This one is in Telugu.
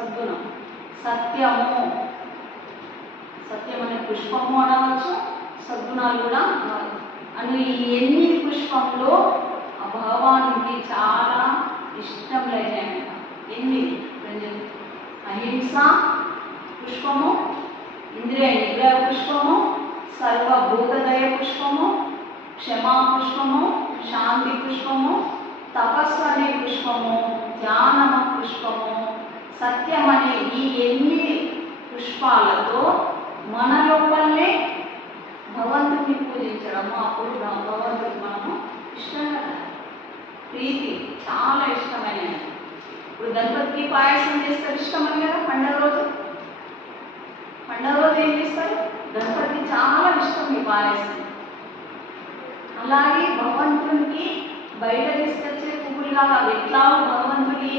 సద్గుణం. సత్యము, సత్యం అనే పుష్పము అనవచ్చు, సద్గుణాలు కూడా అనవచ్చు. అను ఈ 8 పుష్పంలో ఆ భగవానుడికి చాలా ఇష్టం లేని 8 అహింస పుష్పము, ఇంద్రియ నిగ్రహ పుష్పము, సర్వభూతదయ పుష్పము, క్షమా పుష్పము, శాంతి పుష్పము, తపస్సు అనే పుష్పము, ధ్యానమ పుష్పము, సత్యం అనే ఈ 8 పుష్పాలతో మన లోపలనే భగవంతుని పూజించడము. అప్పుడు భగవంతుడికి మనము ఇష్టంగా ప్రీతి చాలా ఇష్టమైనది. ఇప్పుడు గణపతికి పాయసం చేస్తారు ఇష్టమని కదా. పండుగ రోజు ఏం చేస్తారు? గణపతికి చాలా ఇష్టం ఈ పాయసం. అలాగే భగవంతునికి బయట తీసుకొచ్చే పువ్వులు కావాలి. ఎట్లా భగవంతుడి